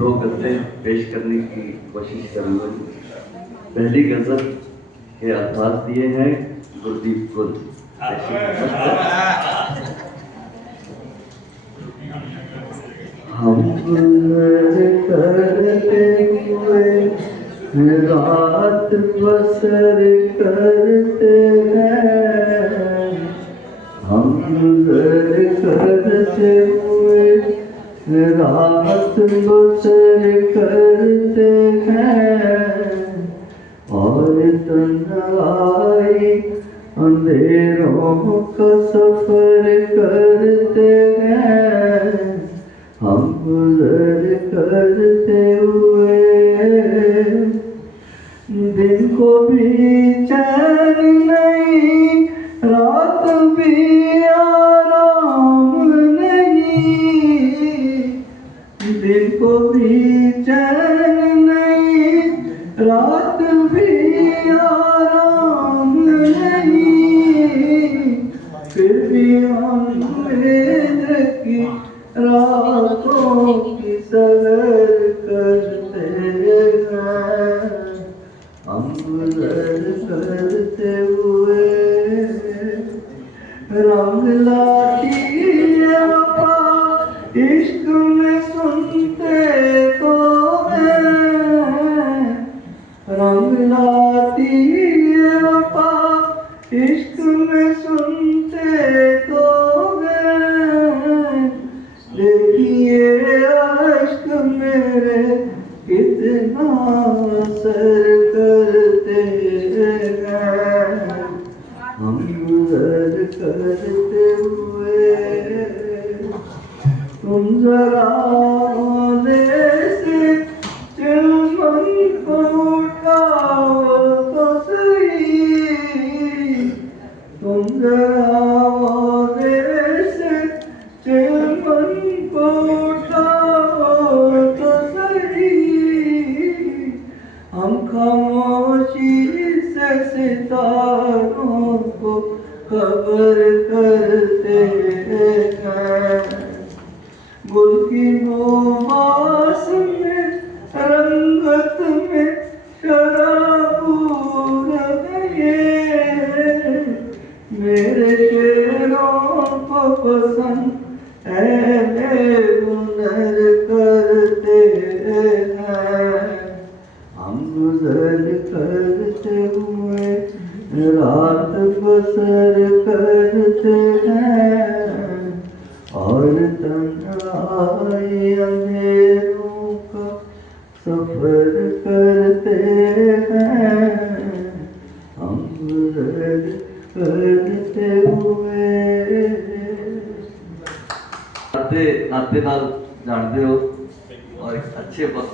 دو غزلیں پیش کرنے کی کوشش کروں گا۔ پہلی غزل کے الفاظ دیے ہیں، گردیپ گل ہم رات بسر کرتے ہیں۔ ہم کرتے رات بسر کرتے ہیں اور تنہائی اندھیروں کا سفر کرتے ہیں۔ ہم گزر کرتے ہوئے دن کو بھی کرتے ہوئے رنگ لاکھی پا عشق میں سنتے تو ہیں رنگ لاتی پا عشق میں سنتے تو ہیں دیکھیے عشق میرے کتنا سر मेरे शेरों को पसंद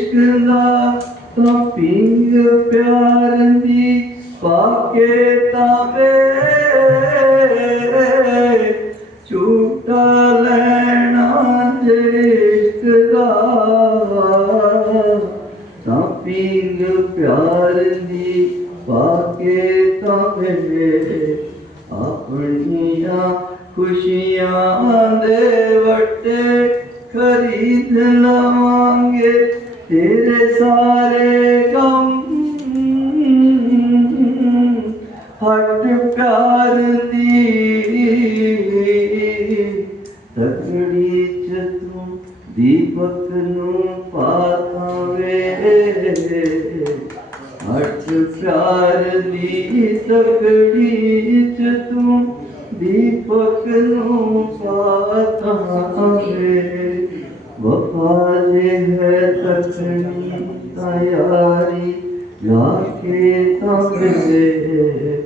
ਮੁਸ਼ਕਲਾ ਤਾਂ ਪਿੰਗ ਪਿਆਰ ਦੀ ਪਾਕੇ ਤਾਵੇ। ਝੂਟਾ ਲੈਣਾ ਜੇਸ਼ਤ ਦਾ। ਤਾਂ ਪਿੰਗ ਪਿਆਰ ਦੀ ਪਾਕੇ ਤਾਵੇ ਆਪਣੀਆਂ ਖੁਸ਼ੀਆਂ ਦੇ ਵਟੇ ਖਰੀਦ ਲਵਾਂਗੇ। तेरे सारे गम हट कटकारी तगडी च दीपक नू पा ह्टकारी तगडी च तीपकु पा ਹੈ ਤਕਣੀ ਤਿਆਰੀ ਲਾਕੇ ਤਬੇ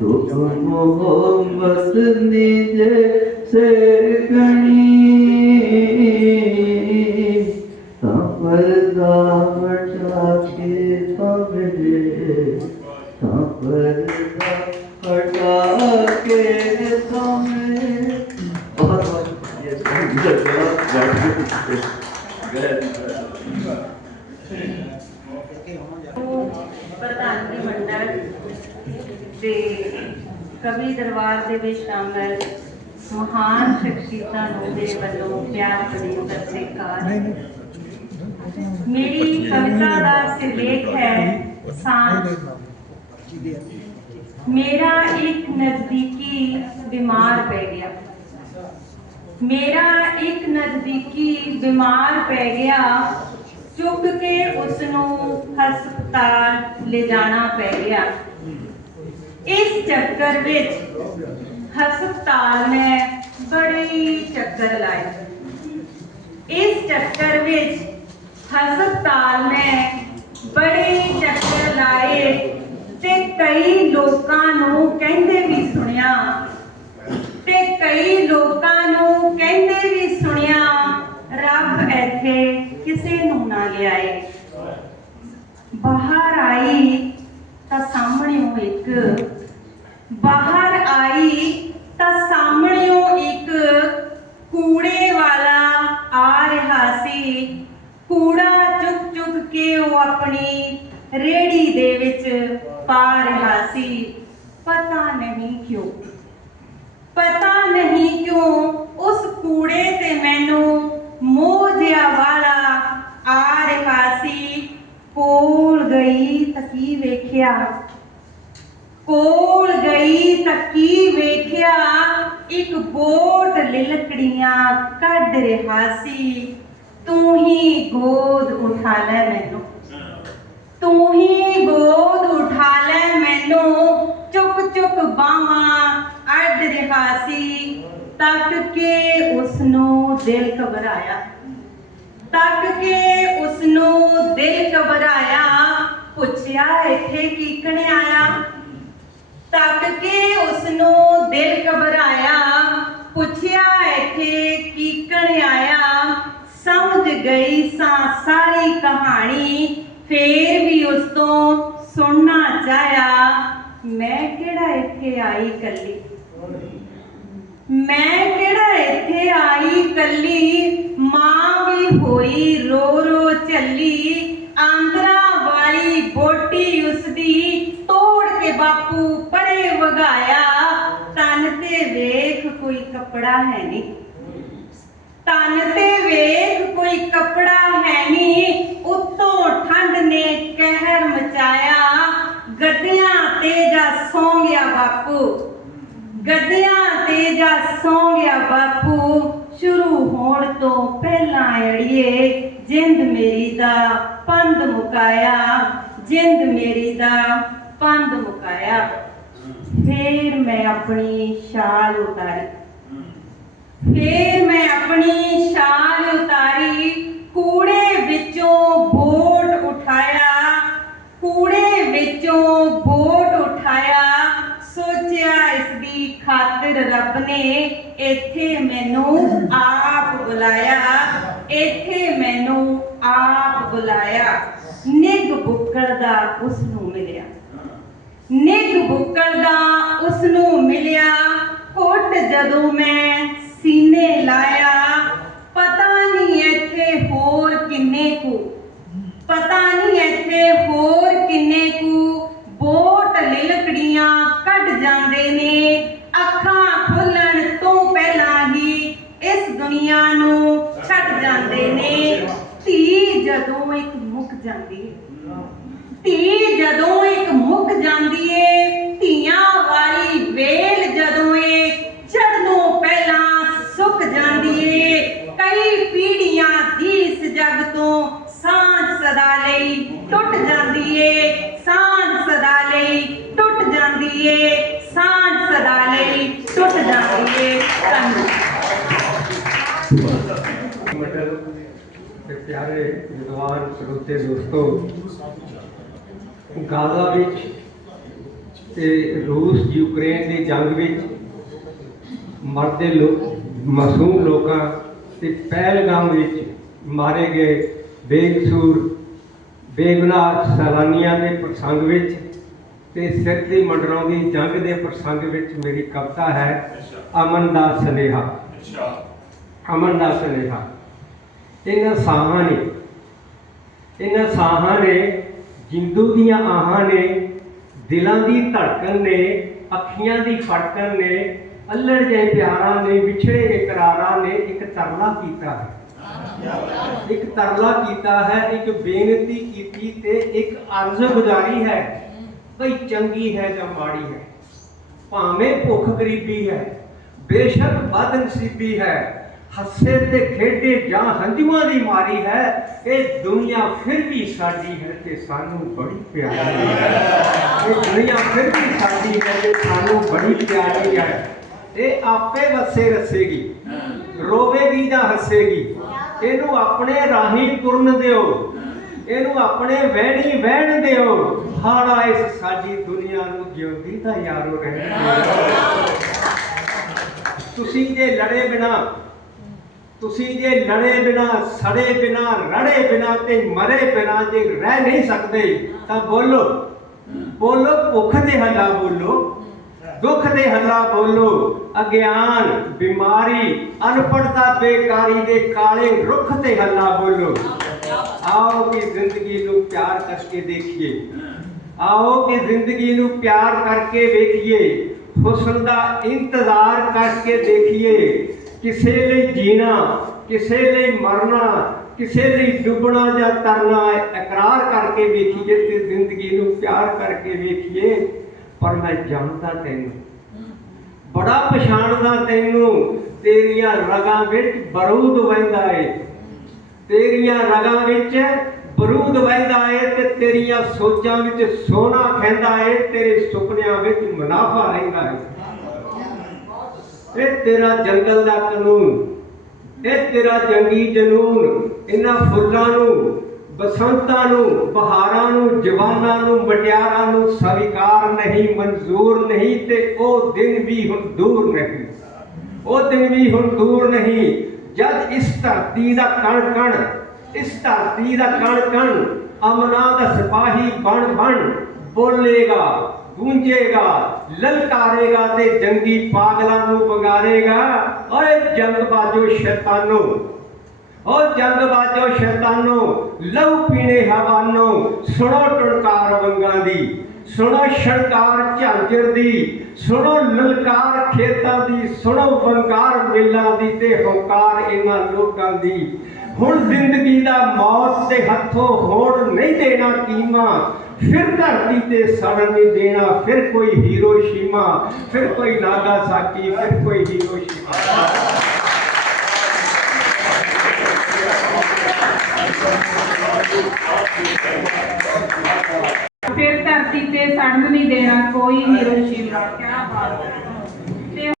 ਤੁਮ ਮੁਹੰਮਦ ਨੀਜੇ ਸੇ ਗਣੀ ਤਾਂ ਕੇ ਤਬੇ ਤਾਂ ਪਰਦਾ ਹਟਾ ਕੇ ਤਬੇ ਬਹੁਤ ਬਹੁਤ ਇਹ ਬਹੁਤ ਪ੍ਰਧਾਨਗੀ ਮੰਡਲ ਦੇ ਕਵੀ ਦਰਬਾਰ ਦੇ ਵਿੱਚ ਸ਼ਾਮਲ ਮਹਾਨ ਸ਼ਖਸੀਅਤਾਂ ਨੂੰ ਦੇ ਵੱਲੋਂ ਪਿਆਰ ਭਰੀ ਸਤਿ ਸ੍ਰੀ ਅਕਾਲ। ਮੇਰੀ ਕਵਿਤਾ ਦਾ ਸਿਰਲੇਖ ਹੈ ਸਾਂਝ। ਮੇਰਾ ਇੱਕ ਨਜ਼ਦੀਕੀ ਬਿਮਾਰ ਪੈ ਗਿਆ। ਮੇਰਾ ਇੱਕ ਨਜ਼ਦੀਕੀ ਬਿਮਾਰ ਪੈ ਗਿਆ। ਚੁੱਕ ਕੇ ਉਸ ਨੂੰ ਹਸਪਤਾਲ ਲੈ ਜਾਣਾ ਪੈ ਗਿਆ। ਇਸ ਚੱਕਰ ਵਿੱਚ ਹਸਪਤਾਲ ਨੇ ਬੜੇ ਚੱਕਰ ਲਾਏ ਇਸ ਚੱਕਰ ਵਿੱਚ ਹਸਪਤਾਲ ਨੇ ਬੜੇ ਚੱਕਰ ਲਾਏ ਤੇ ਕਈ ਲੋਕਾਂ ਨੂੰ ਕਹਿੰਦੇ ਵੀ ਸੁਣਿਆ, ਤੇ ਕਈ ਲੋਕਾਂ ਨੂੰ ਕਹਿੰਦੇ ਵੀ ਸੁਣਿਆ, ਰੱਬ ਇੱਥੇ ਕਿਸੇ ਨੂੰ ਨਾ ਲਿਆਏ। ਬਾਹਰ ਆਈ ਤਾਂ ਸਾਹਮਣਿਓਂ ਇੱਕ। ਬਾਹਰ ਆਈ ਤਾਂ ਸਾਹਮਣਿਓਂ ਇੱਕ। ਕੂੜੇ ਵਾਲਾ ਆ ਰਿਹਾ ਸੀ। ਕੂੜਾ ਚੁੱਕ ਚੁੱਕ ਕੇ ਉਹ ਆਪਣੀ ਰੇੜੀ ਦੇ ਵਿੱਚ ਪਾ ਰਿਹਾ ਸੀ। ਪਤਾ ਨਹੀਂ ਕਿਉਂ ਪਤਾ ਨਹੀਂ ਕਿਉਂ ਉਸ ਕੂੜੇ ਤੇ ਮੈਨੂੰ ਮੋਹ ਜਿਹਾ ਵਾਲਾ ਆ ਰਿਹਾ ਸੀ ਕੋਲ ਗਈ ਤਾਂ ਕੀ ਵੇਖਿਆ ਕੋਲ ਗਈ ਤਾਂ ਕੀ ਵੇਖਿਆ? ਇੱਕ ਬੋਟ ਲਿਲਕੜੀਆਂ ਕੱਢ ਰਿਹਾ ਸੀ। ਤੂੰ ਹੀ ਗੋਦ ਉਠਾ ਲੈ ਮੈਨੂੰ। ਤੂੰ ਹੀ ਗੋਦ ਉਠਾ ਲੈ ਮੈਨੂੰ। ਚੁੱਕ ਚੁੱਕ ਬਾਹਾਂ ਅੱਡ ਰਿਹਾ ਸੀ ਤੱਕ ਕੇ ਉਸ ਨੂੰ ਦਿਲ ਘਬਰਾਇਆ। ਤੱਕ ਕੇ ਉਸ ਨੂੰ ਦਿਲ ਘਬਰਾਇਆ। ਪੁੱਛਿਆ, ਇੱਥੇ ਕੀ ਕੀਕਣ ਆਇਆ ਤੱਕ ਕੇ ਉਸ ਨੂੰ ਦਿਲ ਘਬਰਾਇਆ ਪੁੱਛਿਆ ਇੱਥੇ ਕੀਕਣ ਆਇਆ ਸਮਝ ਗਈ ਸਾਂ ਸਾਰੀ ਕਹਾਣੀ ਫੇਰ ਵੀ ਉਸ ਤੋਂ ਸੁਣਨਾ ਚਾਹਿਆ ਮੈਂ ਕਿਹੜਾ ਇੱਥੇ ਆਈ ਕੱਲੀ? ਮੈਂ ਕਿਹੜਾ ਇੱਥੇ ਆਈ ਕੱਲੀ ਮਾਂ ਵੀ ਹੋਈ ਰੋ ਰੋ ਚੱਲੀ ਆਂਦਰਾ ਵਾਲੀ ਬੋਟੀ ਉਸਦੀ ਤੋੜ ਕੇ ਬਾਪੂ ਪਰੇ ਵਗਾਇਆ ਤਨ ਤੇ ਵੇਖ ਕੋਈ ਕੱਪੜਾ ਹੈ ਨਹੀਂ ਤਨ ਤੇ ਵੇਖ ਕੋਈ ਕੱਪੜਾ ਹੈ ਨਹੀਂ ਉੱਤੋਂ ਠੰਡ ਨੇ ਕਹਿਰ ਮਚਾਇਆ ਗੱਦਿਆਂ ਤੇ ਜਾ ਸੌਂ ਗਿਆ ਬਾਪੂ ਗੱਦਿਆਂ ਤੇ ਗਿਆ ਬਾਪੂ, ਸ਼ੁਰੂ ਹੋਣ ਤੋਂ ਪਹਿਲਾਂ ਅੜੀਏ, ਜਿੰਦ ਮੇਰੀ ਦਾ ਪੰਧ ਮੁਕਾਇਆ, ਜਿੰਦ ਮੇਰੀ ਦਾ ਪੰਧ ਮੁਕਾਇਆ। ਫੇਰ ਮੈਂ ਆਪਣੀ ਸ਼ਾਲ ਉਤਾਰੀ। ਫੇਰ ਮੈਂ ਆਪਣੀ ਸ਼ਾਲ ਉਤਾਰੀ, ਕੂੜੇ ਵਿੱਚੋਂ ਬੋਟ ਉਠਾਇਆ, ਕੂੜੇ ਵਿੱਚੋਂ ਬੋਟ ਉਠਾਇਆ ਸੋਚਿਆ ਇਸ ਦੀ ਖਾਤਰ ਰੱਬ ਨੇ ਇੱਥੇ ਮੈਨੂੰ ਆਪ ਬੁਲਾਇਆ, ਇੱਥੇ ਮੈਨੂੰ ਆਪ ਬੁਲਾਇਆ ਨਿਗ ਬੁੱਕਰ ਦਾ ਉਸ ਨੂੰ ਮਿਲਿਆ। ਨਿਗ ਬੁੱਕਰ ਦਾ ਉਸ ਨੂੰ ਮਿਲਿਆ, ਘੁੱਟ ਜਦੋਂ ਮੈਂ ਸੀਨੇ ਲਾਇਆ, ਪਤਾ ਨਹੀਂ ਇੱਥੇ ਹੋਰ ਕਿੰਨੇ ਕੁ, ਪਤਾ ਨਹੀਂ ਇੱਥੇ ਹੋਰ ਕਿੰਨੇ ਕੁ ਬੋਟ ਲਿਲਕੜੀਆਂ ਕੱਢ ਜਾਂਦੇ ਨੇ ਅੱਖਾਂ ਖੁੱਲਣ ਤੋਂ ਪਹਿਲਾਂ ਹੀ ਇਸ ਦੁਨੀਆ ਨੂੰ ਛੱਡ ਜਾਂਦੇ ਨੇ ਧੀ ਜਦੋਂ ਇੱਕ ਮੁੱਕ ਜਾਂਦੀ ਹੈ ਪਿਆਰੇ ਵਿਦਵਾਨ ਸਰੋਤੇ ਦੋਸਤੋ ਗਾਜ਼ਾ ਵਿੱਚ ਤੇ ਰੂਸ ਯੂਕਰੇਨ ਦੀ ਜੰਗ ਵਿੱਚ ਮਰਦੇ ਲੋਕ ਮਾਸੂਮ ਲੋਕਾਂ ਤੇ ਪਹਿਲਗਾਮ ਵਿੱਚ ਮਾਰੇ ਗਏ ਬੇਕਸੂਰ ਬੇਗੁਨਾਹ ਸੈਲਾਨੀਆਂ ਦੇ ਪ੍ਰਸੰਗ ਵਿੱਚ ਤੇ ਸਿਰ ਦੀ ਮੰਡਰਾਉਂਦੀ ਜੰਗ ਦੇ ਪ੍ਰਸੰਗ ਵਿੱਚ ਮੇਰੀ ਕਵਿਤਾ ਹੈ ਅਮਨ ਦਾ ਸੁਨੇਹਾ। ਅਮਨ ਦਾ ਸੁਨੇਹਾ। ਇਹਨਾਂ ਸਾਹਾਂ ਨੇ। ਇਹਨਾਂ ਸਾਹਾਂ ਨੇ, ਜਿੰਦੂ ਦੀਆਂ ਆਹਾਂ ਨੇ, ਦਿਲਾਂ ਦੀ ਧੜਕਣ ਨੇ, ਅੱਖੀਆਂ ਦੀ ਫੜਕਣ ਨੇ, ਅੱਲੜ ਜਿਹੇ ਪਿਆਰਾਂ ਨੇ, ਵਿਛੜੇ ਇਕਰਾਰਾਂ ਨੇ, ਇੱਕ ਤਰਲਾ ਕੀਤਾ ਹੈ। ਇੱਕ ਤਰਲਾ ਕੀਤਾ ਹੈ, ਇੱਕ ਬੇਨਤੀ ਕੀਤੀ ਤੇ ਇੱਕ ਅਰਜ਼ ਗੁਜ਼ਾਰੀ ਹੈ, ਭਈ ਚੰਗੀ ਹੈ ਜਾਂ ਮਾੜੀ ਹੈ। ਭਾਵੇਂ ਭੁੱਖ ਗਰੀਬੀ ਹੈ, ਬੇਸ਼ੱਕ ਬਦਨਸੀਬੀ ਹੈ ਹੱਸੇ ਤੇ ਖੇਡੇ ਜਾਂ ਹੰਝੂਆਂ ਦੀ ਮਾਰੀ ਹੈ, ਇਹ ਦੁਨੀਆ ਫਿਰ ਵੀ ਸਾਡੀ ਹੈ ਤੇ ਸਾਨੂੰ ਬੜੀ ਪਿਆਰੀ ਹੈ। ਇਹ ਦੁਨੀਆ ਫਿਰ ਵੀ ਸਾਡੀ ਹੈ ਤੇ ਸਾਨੂੰ ਬੜੀ ਪਿਆਰੀ ਹੈ। ਇਹ ਆਪੇ ਵਸੇ ਰਸੇਗੀ, ਰੋਵੇਗੀ ਜਾਂ ਹੱਸੇਗੀ, ਇਹਨੂੰ ਆਪਣੇ ਰਾਹੀਂ ਤੁਰਨ ਦਿਓ, ਇਹਨੂੰ ਆਪਣੇ ਵਹਿਣੀ ਵਹਿਣ ਦਿਓ। ਹਾੜਾ ਇਸ ਸਾਡੀ ਦੁਨੀਆ ਨੂੰ ਜਿਉਂਦੀ ਤਾਂ ਯਾਰੋ ਰਹਿਣ ਤੁਸੀਂ ਜੇ ਲੜੇ ਬਿਨਾ ਤੁਸੀਂ ਜੇ ਲੜੇ ਬਿਨਾ, ਸੜੇ ਬਿਨਾ, ਰੜੇ ਬਿਨਾ ਤੇ ਮਰੇ ਬਿਨਾ ਜੇ ਰਹਿ ਨਹੀਂ ਸਕਦੇ, ਤਾਂ ਬੋਲੋ। ਬੋਲੋ, ਭੁੱਖ ਦੇ ਹੱਲਾ ਬੋਲੋ। ਦੁੱਖ ਦੇ ਹੱਲਾ ਬੋਲੋ। ਅਗਿਆਨ, ਬਿਮਾਰੀ ਅਨਪੜਤਾ ਬੇਕਾਰੀ ਦੇ ਕਾਲੇ ਰੁੱਖ ਤੇ ਹੱਲਾ ਬੋਲੋ। ਆਓ ਕਿ ਜ਼ਿੰਦਗੀ ਨੂੰ ਪਿਆਰ ਕਰਕੇ ਦੇਖੀਏ। ਆਓ ਕਿ ਜ਼ਿੰਦਗੀ ਨੂੰ ਪਿਆਰ ਕਰਕੇ ਵੇਖੀਏ। ਹੁਸਨ ਦਾ ਇੰਤਜ਼ਾਰ ਕਰਕੇ ਦੇਖੀਏ। ਕਿਸੇ ਲਈ ਜੀਣਾ, ਕਿਸੇ ਲਈ ਮਰਨਾ, ਕਿਸੇ ਲਈ ਡੁੱਬਣਾ ਜਾਂ ਤਰਨਾ ਇਕਰਾਰ ਕਰਕੇ ਵੇਖੀਏ ਤੇ ਜ਼ਿੰਦਗੀ ਨੂੰ ਪਿਆਰ ਕਰਕੇ ਵੇਖੀਏ, ਪਰ ਮੈਂ ਜਾਣਦਾ ਤੈਨੂੰ। ਬੜਾ ਪਛਾਣਦਾ ਤੈਨੂੰ। ਤੇਰੀਆਂ ਰਗਾਂ ਵਿੱਚ ਬਰੂਦ ਵਹਿੰਦਾ ਏ। ਤੇਰੀਆਂ ਰਗਾਂ ਵਿੱਚ ਬਰੂਦ ਵਹਿੰਦਾ ਏ ਤੇ ਤੇਰੀਆਂ ਸੋਚਾਂ ਵਿੱਚ ਸੋਨਾ ਖੈਂਦਾ ਏ, ਤੇਰੇ ਸੁਪਨਿਆਂ ਵਿੱਚ ਮੁਨਾਫਾ ਰਹਿੰਦਾ ਏ। ਇਹ ਤੇਰਾ ਜੰਗਲ ਦਾ ਕਾਨੂੰਨ, ਇਹ ਤੇਰਾ ਜੰਗੀ ਜਨੂਨ, ਇਹਨਾਂ ਫੁੱਲਾਂ ਨੂੰ, ਬਸੰਤਾਂ ਨੂੰ, ਬਹਾਰਾਂ ਨੂੰ, ਜਵਾਨਾਂ ਨੂੰ ਮਟਿਆਰਾਂ ਨੂੰ ਸਵੀਕਾਰ ਨਹੀਂ, ਮਨਜ਼ੂਰ ਨਹੀਂ ਤੇ ਉਹ ਦਿਨ ਵੀ ਹੁਣ ਦੂਰ ਨਹੀਂ। ਉਹ ਦਿਨ ਵੀ ਹੁਣ ਦੂਰ ਨਹੀਂ। ਜਦ ਇਸ ਧਰਤੀ ਦਾ ਕਣ ਕਣ ਇਸ ਧਰਤੀ ਦਾ ਕਣ ਕਣ ਅਮਨਾ ਦਾ ਸਿਪਾਹੀ ਬਣ ਬਣ ਬੋਲੇਗਾ, ਗੂੰਜੇਗਾ ਲਲਕਾਰੇਗਾ ਤੇ ਜੰਗੀ ਪਾਗਲਾਂ ਨੂੰ ਵੰਗਾਰੇਗਾ। ਓਏ ਜੰਗ ਸ਼ੈਤਾਨੋ, ਓ ਜੰਗ ਸ਼ੈਤਾਨੋ, ਲਹੂ ਪੀਣੇ ਹਵਾਨੋ, ਸੁਣੋ ਟੁਣਕਾਰ ਵੰਗਾਂ ਦੀ, ਸੁਣੋ ਛਣਕਾਰ ਝਾਂਜਰ ਦੀ, ਸੁਣੋ ਲਲਕਾਰ ਖੇਤਾਂ ਦੀ, ਸੁਣੋ ਵੰਕਾਰ ਮੇਲਾਂ ਦੀ ਤੇ ਹੰਕਾਰ ਇਹਨਾਂ ਲੋਕਾਂ ਦੀ। ਹੁਣ ਜ਼ਿੰਦਗੀ ਦਾ ਮੌਤ ਦੇ ਹੱਥੋਂ ਹੋਣ ਨਹੀਂ ਦੇਣਾ ਕੀਮਾ ਫਿਰ ਧਰਤੀ ਤੇ ਸੜਨ ਨਹੀਂ ਦੇਣਾ, ਫਿਰ ਕੋਈ ਹੀਰੋਸ਼ੀਮਾ ਫਿਰ ਕੋਈ ਨਾਗਾਸਾਕੀ ਫਿਰ ਕੋਈ ਹੀਰੋਸ਼ੀਮਾ ਫਿਰ ਧਰਤੀ ਤੇ ਸੜਨ ਨਹੀਂ ਦੇਣਾ, ਕੋਈ ਹੀਰੋਸ਼ੀਮਾ ਕੀ ਬਾਤ ਹੈ।